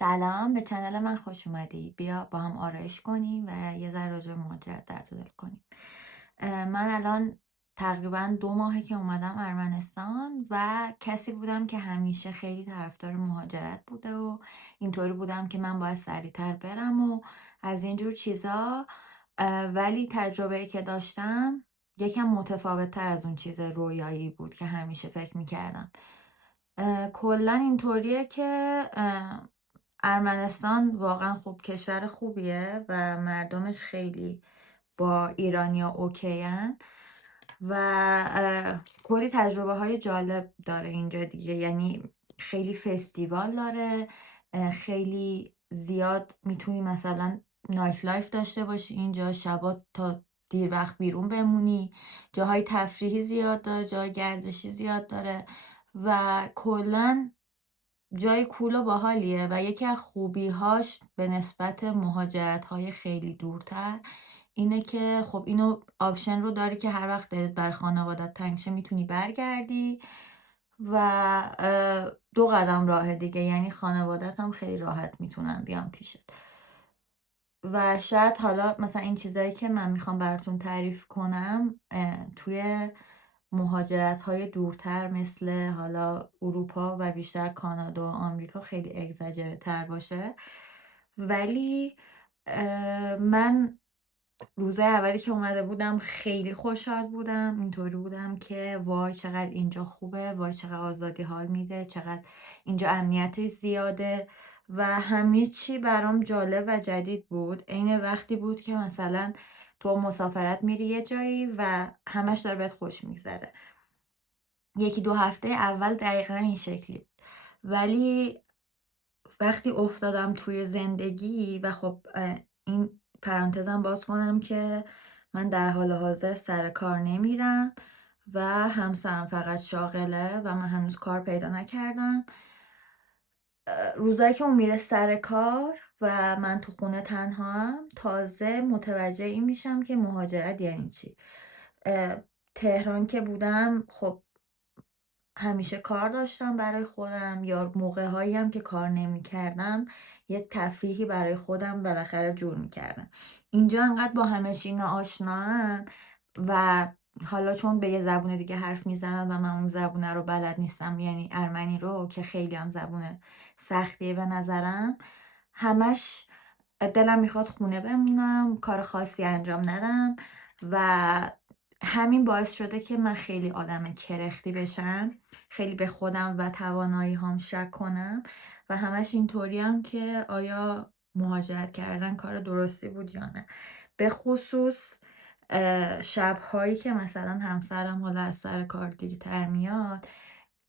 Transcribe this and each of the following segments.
سلام، به چنل من خوش اومدی. بیا با هم آرایش کنیم و یه ذره راجع به مهاجرت درد و دل کنیم. من الان تقریبا 2 ماهه که اومدم ارمنستان و کسی بودم که همیشه خیلی طرفدار مهاجرت بوده و اینطوری بودم که من باید سریعتر برم و از اینجور چیزا. ولی تجربه‌ای که داشتم یکم متفاوت تر از اون چیز رویایی بود که همیشه فکر میکردم. کلا اینطوریه که ارمنستان واقعا خوب کشور خوبیه و مردمش خیلی با ایرانیا اوکی‌ان و کلی تجربه های جالب داره اینجا دیگه. یعنی خیلی فستیوال داره، خیلی زیاد میتونی مثلا نایت لایف داشته باشی اینجا، شبا تا دیر وقت بیرون بمونی، جاهای تفریحی زیاد داره، جای گردشی زیاد داره و کلا جای کول و باحالیه و یکی از خوبی‌هاش به نسبت مهاجرت‌های خیلی دورتر اینه که خب اینو آپشن رو داری که هر وقت دلت برای خانوادت تنگ شه میتونی برگردی و 2 قدم راهه دیگه، یعنی خانوادت هم خیلی راحت میتونن بیان پیشت. و شاید حالا مثلا این چیزایی که من میخوام براتون تعریف کنم توی مهاجرت‌های دورتر مثل حالا اروپا و بیشتر کانادا و آمریکا خیلی اگزاجره تر باشه. ولی من روزای اولی که اومده بودم خیلی خوشحال بودم، اینطوری بودم که وای چقدر اینجا خوبه، وای چقدر آزادی حال میده، چقدر اینجا امنیتش زیاده و همه چی برام جالب و جدید بود. عین وقتی بود که مثلا تو مسافرت میری یه جایی و همش داره بهت خوش میگذره. 1-2 هفته اول دقیقا این شکلی بود. ولی وقتی افتادم توی زندگی و خب این پرانتزم باز کنم که من در حال حاضر سر کار نمیرم و همسرم فقط شاغله و من هنوز کار پیدا نکردم. روزایی که اون میره سر کار و من تو خونه تنهام تازه متوجه این میشم که مهاجرت یعنی چی. تهران که بودم خب همیشه کار داشتم برای خودم، یا موقع‌هایی هم که کار نمی‌کردم یه تفریحی برای خودم بالاخره جور می‌کردم. اینجا انقدر با همه چی ناآشنام و حالا چون به یه زبون دیگه حرف میزنن و من اون زبونه رو بلد نیستم، یعنی ارمنی رو که خیلی هم زبون سختیه به نظرم، همش دلم میخواد خونه بمونم، کار خاصی انجام ندم و همین باعث شده که من خیلی آدم کرختی بشم، خیلی به خودم و توانایی‌هام شک کنم و همش اینطوریم که آیا مهاجرت کردن کار درستی بود یا نه. به خصوص شب‌هایی که مثلا همسرم حالا از سر کار دیرتر میاد،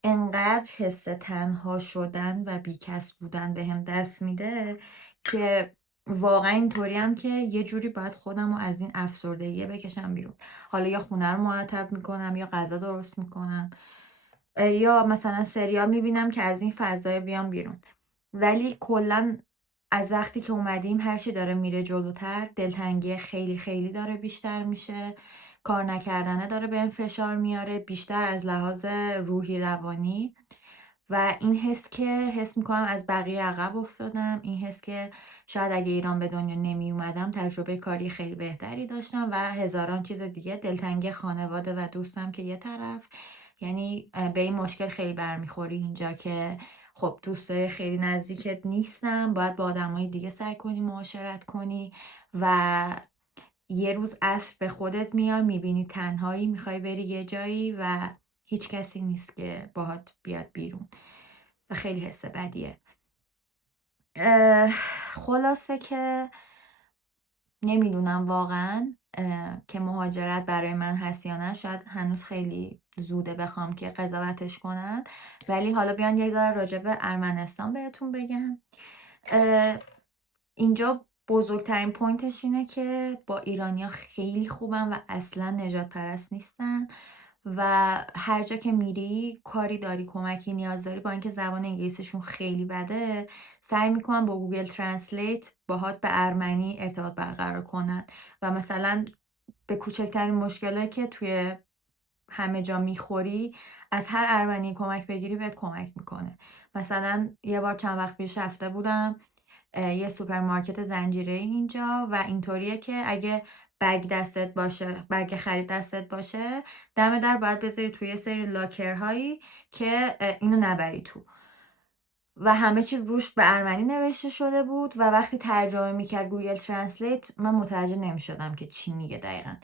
انقدر حس تنها شدن و بیکس بودن بهم دست میده که واقعا اینطوریم که یه جوری باید خودم رو از این افسردگی بکشم بیرون. حالا یا خونه رو مرتب میکنم یا غذا درست میکنم یا مثلا سریال میبینم که از این فضای بیام بیرون. ولی کلا از وقتی که اومدیم هر چی داره میره جلوتر، دلتنگی خیلی خیلی داره بیشتر میشه، کار نکردنه داره بهم فشار میاره بیشتر از لحاظ روحی روانی و این حس که حس میکنم از بقیه عقب افتادم، این حس که شاید اگه ایران به دنیا نمی اومدم تجربه کاری خیلی بهتری داشتم و هزاران چیز دیگه، دلتنگی خانواده و دوستم که یه طرف. یعنی به این مشکل خیلی برمیخوری اینجا که خب دوستای خیلی نزدیکت نیستن، باید با آدمای دیگه سعی کنی معاشرت کنی و یه روز عصر به خودت میای میبینی تنهایی، میخوای بری یه جایی و هیچ کسی نیست که باهات بیاد بیرون و خیلی حس بدیه. خلاصه که نمیدونم واقعا که مهاجرت برای من هست یا نه، شاید هنوز خیلی زوده بخوام که قضاوتش کنم، ولی حالا بیان یه ذره راجع به ارمنستان بهتون بگم. اینجا بزرگترین پوینتش اینه که با ایرانیا خیلی خوبن و اصلا نجات پرست نیستن و هر جا که میری کاری داری کمکی نیاز داری، با اینکه زبان انگلیسیشون خیلی بده سعی میکنن با گوگل ترنسلیت باهات به ارمنی ارتباط برقرار کنن و مثلا به کوچکترین مشکلی که توی همه جا میخوری از هر ارمنی کمک بگیری بهت کمک میکنه. مثلا یه بار چند وقت پیش رفته بودم یه سوپرمارکت زنجیره اینجا و اینطوریه که اگه بگ دستت باشه، بگ خرید دستت باشه، دم در باید بذاری توی یه سری لاکرهایی که اینو نبری تو و همه چی روش به ارمنی نوشته شده بود و وقتی ترجمه میکرد گوگل ترنسلیت من متوجه نمیشدم که چی میگه دقیقا.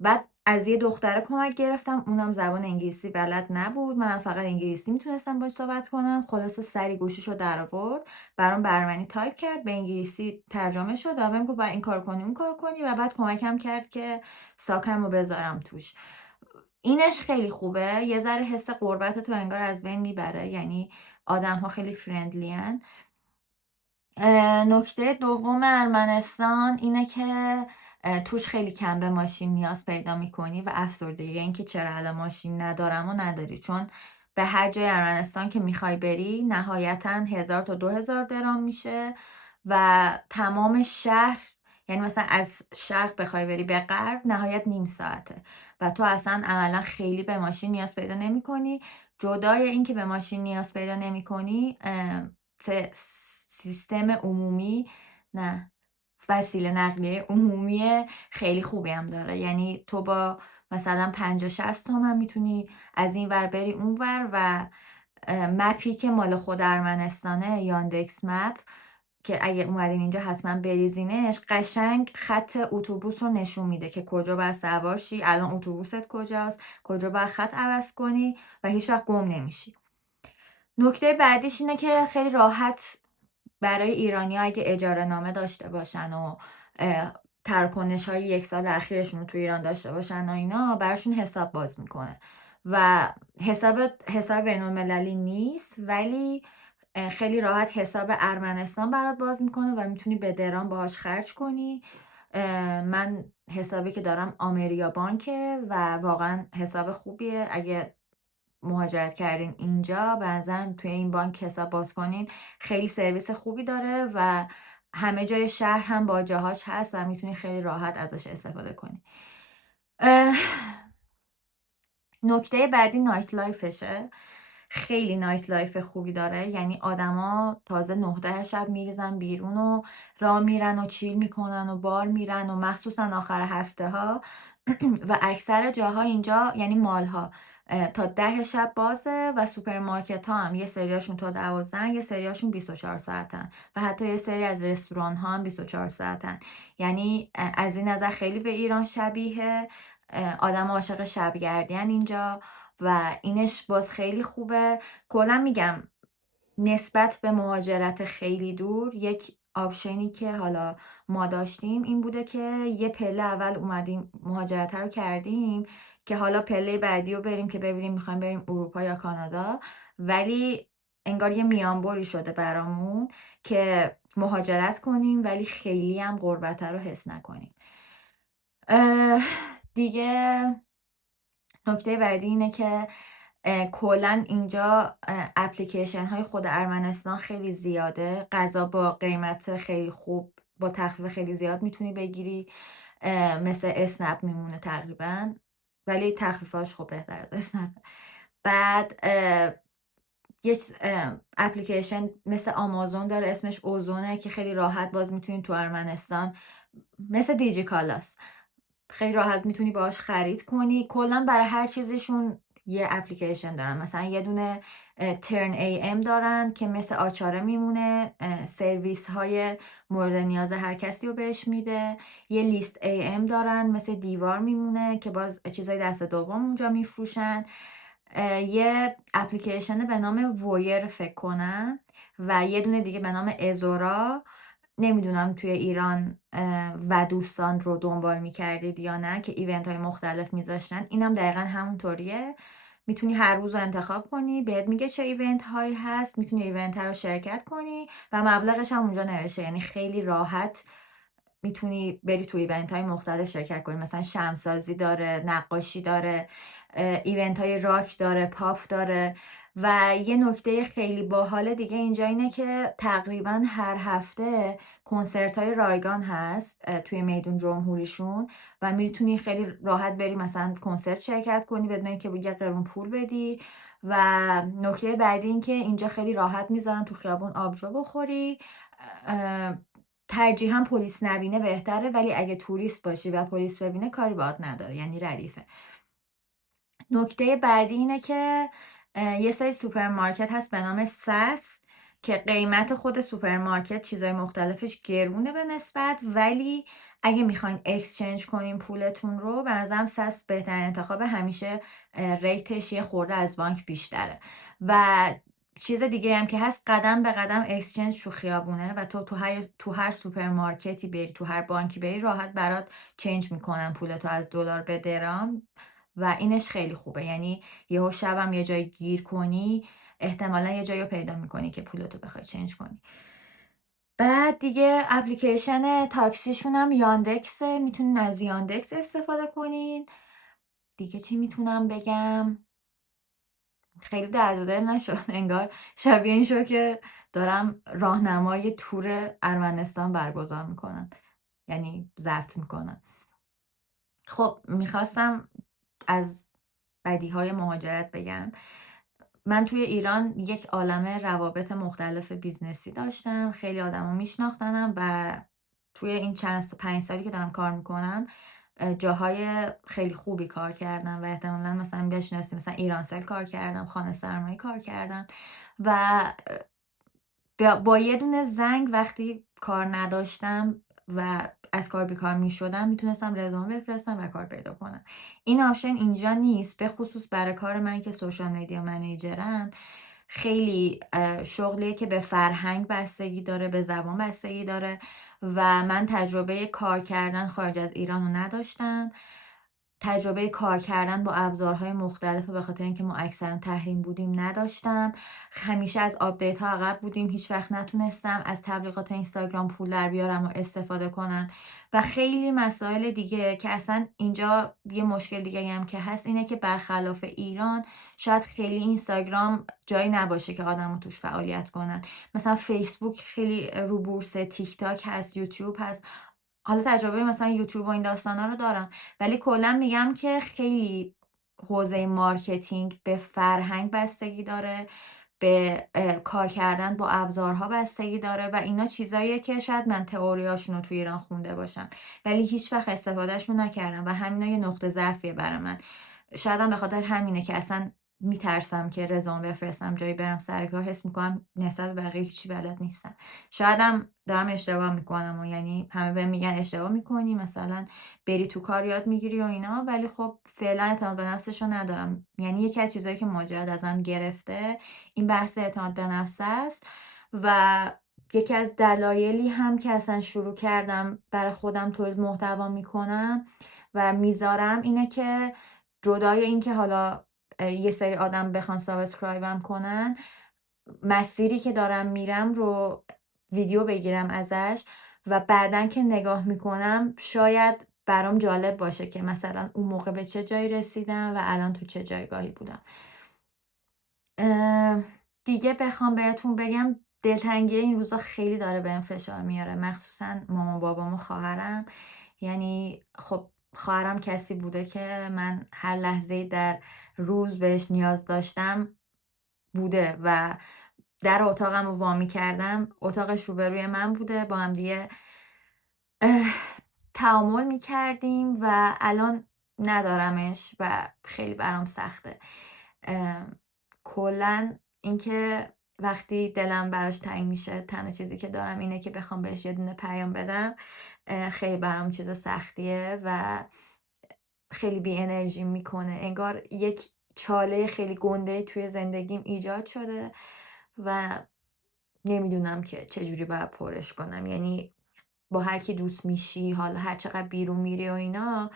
بعد از یه دختره کمک گرفتم، اونم زبان انگلیسی بلد نبود، من فقط انگلیسی میتونستم باهاش صحبت کنم. خلاصه سری گوشیشو در آورد، برام به ارمنی تایپ کرد، به انگلیسی ترجمه شد و بهم گفت باید این کار کنی اون کار کنی و بعد کمکم کرد که ساکمو بذارم توش. اینش خیلی خوبه، یه ذره حس غربت تو انگار از بین میبره، یعنی آدم‌ها خیلی فرندلی ان. نکته دوم ارمنستان اینه که توش خیلی کم به ماشین نیاز پیدا میکنی و افسردگی این که چرا الان ماشین ندارم و نداری، چون به هر جای ارمنستان که میخوای بری نهایتا 1000 تا 2000 درام میشه و تمام شهر، یعنی مثلا از شرق بخوای بری به غرب نهایت نیم ساعته و تو اصلا عملا خیلی به ماشین نیاز پیدا نمی کنی. جدای این که به ماشین نیاز پیدا نمی کنی، سیستم عمومی، نه، وسیله نقلیه عمومی خیلی خوبی هم داره، یعنی تو با مثلا 50-60 تومن میتونی از این ور بری اون ور و مپی که مال خود ارمنستانه، یاندکس مپ، که اگه اومدین اینجا حتما بریزینش، قشنگ خط اتوبوس رو نشون میده که کجا باید سوار شی، الان اتوبوست کجاست، کجا باید خط عوض کنی و هیچ وقت گم نمیشی. نکته بعدیش اینه که خیلی راحت برای ایرانی‌ها اگه اجاره نامه داشته باشن و تراکنش‌های 1 سال اخیرشون رو تو ایران داشته باشن و اینا، براشون حساب باز میکنه و حساب بین‌المللی نیست، ولی خیلی راحت حساب ارمنستان برات باز میکنه و میتونی به درام باهاش خرج کنی. من حسابی که دارم آمریا بانکه و واقعا حساب خوبیه. اگه مهاجرت کردین اینجا به نظرم توی این بانک حساب باز کنین، خیلی سرویس خوبی داره و همه جای شهر هم با جاهاش هست و میتونی خیلی راحت ازش استفاده کنی. نکته بعدی نایت لایفشه، خیلی نایت لایف خوبی داره، یعنی آدما تازه 9 شب میریزن بیرون و راه میرن و چیل میکنن و بار میرن و مخصوصا آخر هفته ها و اکثر جاها اینجا یعنی مال ها تا 10 شب بازه و سوپرمارکت ها هم یه سریاشون تا 12، یه سریاشون 24 ساعتن و حتی یه سری از رستوران ها هم 24 ساعتن. یعنی از این نظر خیلی به ایران شبیه، آدم عاشق شبگردین اینجا و اینش باز خیلی خوبه. کلا میگم نسبت به مهاجرت خیلی دور، یک آپشنی که حالا ما داشتیم این بوده که یه پله اول اومدیم مهاجرت رو کردیم که حالا پله بعدی رو بریم که ببینیم میخوایم بریم اروپا یا کانادا، ولی انگار یه میانبری شده برامون که مهاجرت کنیم ولی خیلی هم غربت رو حس نکنیم. دیگه نکته بعدی اینه که کلا اینجا اپلیکیشن های خود ارمنستان خیلی زیاده، غذا با قیمت خیلی خوب با تخفیف خیلی زیاد میتونی بگیری، مثل اسنپ میمونه تقریبا، ولی تخفیفاش خب بهتر از اسنپ. بعد یه اپلیکیشن مثل آمازون داره اسمش اوزونه که خیلی راحت باز میتونی تو ارمنستان، مثل دیجی کالاس، خیلی راحت میتونی باهاش خرید کنی. کلا برای هر چیزشون یه اپلیکیشن دارن، مثلا یه دونه ترن ای ام دارن که مثل آچاره میمونه، سرویس های مورد نیاز هر کسی رو بهش میده. یه لیست ای ام دارن مثل دیوار میمونه که باز چیزای دست دوم اونجا میفروشن. یه اپلیکیشن به نام وویر فکر کنم و یه دونه دیگه به نام ازورا. نمیدونم توی ایران و دوستان رو دنبال میکردید یا نه که ایونت های مختلف میذاشتن، اینم دقیقا همونطوریه. میتونی هر روز رو انتخاب کنی، بهت میگه چه ایونت هایی هست، میتونی ایونت رو شرکت کنی و مبلغش هم اونجا نوشته، یعنی خیلی راحت میتونی بری توی ایونت های مختلف شرکت کنی. مثلا شمسازی داره، نقاشی داره، ایونت های راک داره، پاپ داره. و یه نکته خیلی باحال دیگه اینجا اینه که تقریبا هر هفته کنسرت های رایگان هست توی میدون جمهوریشون و میتونی خیلی راحت بری مثلا کنسرت شرکت کنی بدون اینکه یه قرون پول بدی و نکته بعدی این که اینجا خیلی راحت میذارن تو خیابون آبجو بخوری. ترجیحاً پلیس نبینه بهتره، ولی اگه توریست باشی و پلیس ببینه کاری باهات نداره، یعنی ردیفه. نکته بعدی اینه که یه سری سوپرمارکت هست به نام سس که قیمت خود سوپرمارکت چیزای مختلفش گرونه به نسبت، ولی اگه میخواین اکسچنج کنین پولتون رو، به نظرم سس بهترین انتخاب. همیشه ریتش یه خورده از بانک بیشتره. و چیز دیگه هم که هست، قدم به قدم اکسچنج تو خیابونه و تو هر سوپرمارکتی بری، تو هر بانکی بری، راحت برات چنج میکنن پولتو از دلار به درام و اینش خیلی خوبه. یعنی یهو شبم یه جای گیر کنی، احتمالا یه جایی رو پیدا میکنی که پولتو بخوای چنج کنی. بعد دیگه اپلیکیشن تاکسیشون هم یاندکسه، میتونین از یاندکس استفاده کنین. دیگه چی میتونم بگم؟ خیلی درد و دل نشد. انگار شبیه این شد که دارم راهنمای تور ارمنستان برگزار میکنم، یعنی ضبط میکنم. خب میخواستم از بدیهای مهاجرت بگم. من توی ایران یک عالمه روابط مختلف بیزنسی داشتم، خیلی آدمو میشناختنم و توی این 5 سالی که دارم کار میکنم جاهای خیلی خوبی کار کردم و احتمالا مثلا بشناسی، مثلا ایرانسل کار کردم، خانه سرمایه کار کردم و با یه دونه زنگ وقتی کار نداشتم و از کار بیکار میشدم، میتونستم رزومه بفرستم و کار پیدا کنم. این آپشن اینجا نیست، به خصوص برای کار من که سوشال میدیا منیجرم. خیلی شغلیه که به فرهنگ بستگی داره، به زبان بستگی داره و من تجربه کار کردن خارج از ایران رو نداشتم. تجربه کار کردن با ابزارهای مختلف به خاطر اینکه ما اکثرا تحریم بودیم نداشتم. همیشه از آپدیت ها عقب بودیم، هیچ وقت نتونستم از تبلیغات اینستاگرام پول در بیارم و استفاده کنم و خیلی مسائل دیگه که اصلا اینجا یه مشکل دیگه هم که هست اینه که برخلاف ایران شاید خیلی اینستاگرام جایی نباشه که آدم توش فعالیت کنن. مثلا فیسبوک خیلی رو بورس، تیک تاک هست، یوتیوب هست. حالا تجربه مثلا یوتیوب و این داستانا رو دارم، ولی کلا میگم که خیلی حوزه مارکتینگ به فرهنگ بستگی داره، به کار کردن با ابزارها بستگی داره و اینا چیزاییه که شاید من تئوریاشون رو توی ایران خونده باشم ولی هیچ وقت استفادهشون نکردم و همینا یه نقطه ضعفیه برای من. شاید هم به خاطر همینه که اصلا میترسم که رزومه بفرستم جایی برم سر کار، حس میکنم نسبت به بقیه هیچی بلد نیستم. شایدم دارم اشتباه میکنم و یعنی همه بهم میگن اشتباه میکنی، مثلا بری تو کار یاد میگیری و اینا، ولی خب فعلا اعتماد به نفسشو ندارم. یعنی یکی از چیزایی که مهاجرت ازم گرفته این بحث اعتماد به نفس است و یکی از دلایلی هم که اصلا شروع کردم برای خودم تولید محتوا میکنم و میذارم اینه که جدای این که حالا یه سری آدم بخوان سابسکرایبم کنن، مسیری که دارم میرم رو ویدیو بگیرم ازش و بعدن که نگاه میکنم شاید برام جالب باشه که مثلا اون موقع به چه جایی رسیدم و الان تو چه جایگاهی بودم. دیگه بخوام بهتون بگم، دلتنگی این روزا خیلی داره بهم فشار میاره، مخصوصا مامان بابام و خواهرم. یعنی خب خواهرم کسی بوده که من هر لحظه در روز بهش نیاز داشتم بوده و در اتاقم رو وامی کردم، اتاقش روبروی من بوده، با هم دیگه تعامل میکردیم و الان ندارمش و خیلی برام سخته. کلا اینکه وقتی دلم براش تنگ میشه تنها چیزی که دارم اینه که بخوام بهش یه دونه پیام بدم، خیلی برام چیز سختیه و خیلی بی انرژی میکنه. انگار یک چاله خیلی گنده توی زندگیم ایجاد شده و نمیدونم که چجوری باید پرش کنم. یعنی با هر کی دوست میشی، حالا هر چقدر بیرون میری و اینا،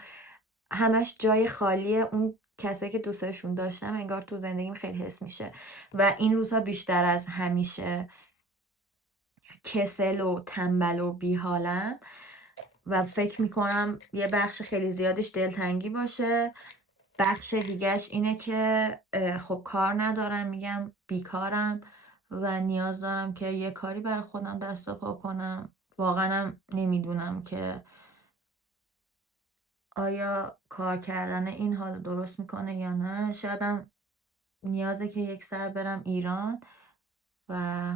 همش جای خالیه. اون کسایی که دوستشون داشتم انگار تو زندگیم خیلی حس میشه و این روزها بیشتر از همیشه کسل و تنبل و بیحالم و فکر میکنم یه بخش خیلی زیادش دلتنگی باشه. بخش دیگهش اینه که خب کار ندارم، میگم بیکارم و نیاز دارم که یه کاری برای خودم دست و پا کنم. واقعا نمیدونم که آیا کار کردن این حال درست میکنه یا نه. شایدم نیازه که یک ساعت برم ایران و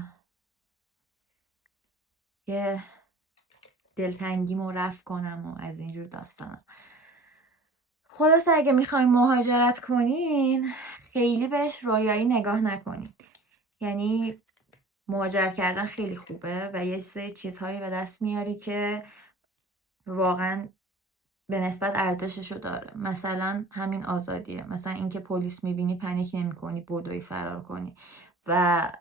یه دلتنگیمو رفع کنم و از اینجور داستانا. خلاصه اگه میخواین مهاجرت کنین خیلی بهش رویایی نگاه نکنین. یعنی مهاجرت کردن خیلی خوبه و یه سری چیزهایی به دست میاری که واقعا به نسبت ارزششو داره. مثلا همین آزادیه، مثلا اینکه پلیس میبینی پنیک نمیکنی، بدوی فرار کنی. و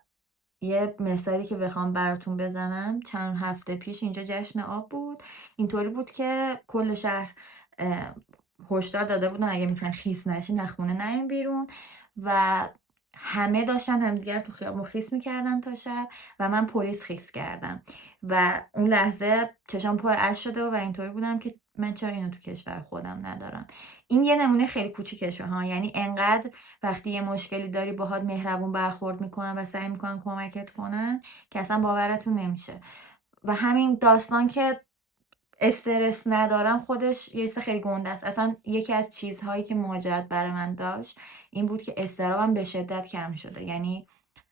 یه مثالی که بخوام براتون بزنم، چند هفته پیش اینجا جشن آب بود. اینطوری بود که کل شهر هشدار داده بودن اگه میتونن خیس نشین از خونه نیاین بیرون و همه داشتن همدیگر تو خیابون خیس میکردن تا شب و من پلیس خیس کردم و اون لحظه چشام پر اشک شده و اینطوری بودم که من چرا اینو تو کشور خودم ندارم. این یه نمونه خیلی کوچیکشه ها، یعنی انقدر وقتی یه مشکلی داری باهات مهربون برخورد میکنن و سعی میکنن کمکت کنن که اصلا باورتون نمیشه. و همین داستان که استرس ندارم خودش یه چیز خیلی گنده است. اصلا یکی از چیزهایی که مهاجرت برای من داشت این بود که اضطرابم به شدت کم شده. یعنی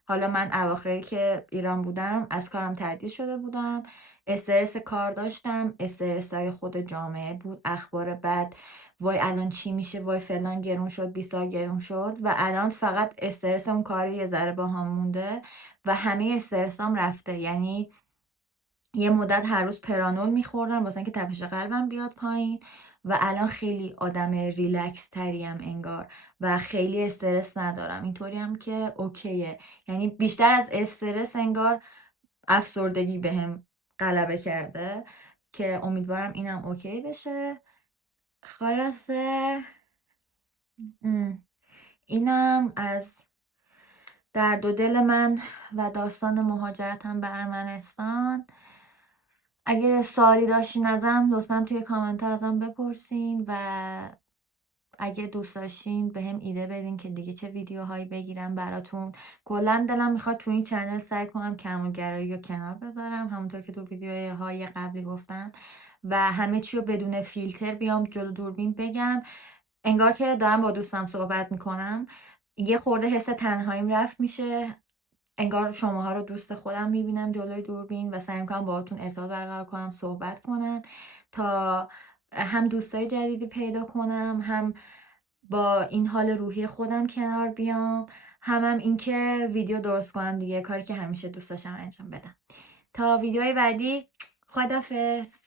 حالا من اواخری که ایران بودم از کارم تعطیل شده بودم، استرس کار داشتم، استرس های خود جامعه بود، اخبار بد، وای الان چی میشه، وای فلان گرون شد، بیسار گرون شد و الان فقط استرس اون کاری یه ذره باهام مونده و همه استرسام رفته. یعنی یه مدت هر روز پرانول میخوردم واسه اینکه تپش قلبم بیاد پایین و الان خیلی آدم ریلکس تریم انگار و خیلی استرس ندارم. اینطوری هم که اوکیه. یعنی بیشتر از استرس انگار افسردگی بهم غلبه کرده که امیدوارم اینم اوکی بشه. خلاصه اینم از درد و دل من و داستان مهاجرتم به ارمنستان. اگه سوالی داشتین ازم لطفا توی کامنت ها ازم بپرسین و اگه دوست داشتین به هم ایده بدین که دیگه چه ویدیوهایی بگیرم براتون. کلا دلم میخواد تو این چنل سعی کنم کمالگرایی رو کنار بذارم، همونطور که تو ویدیوهای قبلی گفتم، و همه چی رو بدون فیلتر بیام جلو دوربین بگم انگار که دارم با دوستم صحبت میکنم. یه خورده حس تنهاییم رفت میشه، انگار شماها رو دوست خودم میبینم جلوی دوربین و سعی میکنم باهاتون ارتباط برقرار کنم، صحبت کنم تا هم دوستای جدیدی پیدا کنم، هم با این حال روحی خودم کنار بیام، هم اینکه ویدیو درست کنم دیگه، کاری که همیشه دوست داشتم انجام بدم. تا ویدیوهای بعدی، خدافظ.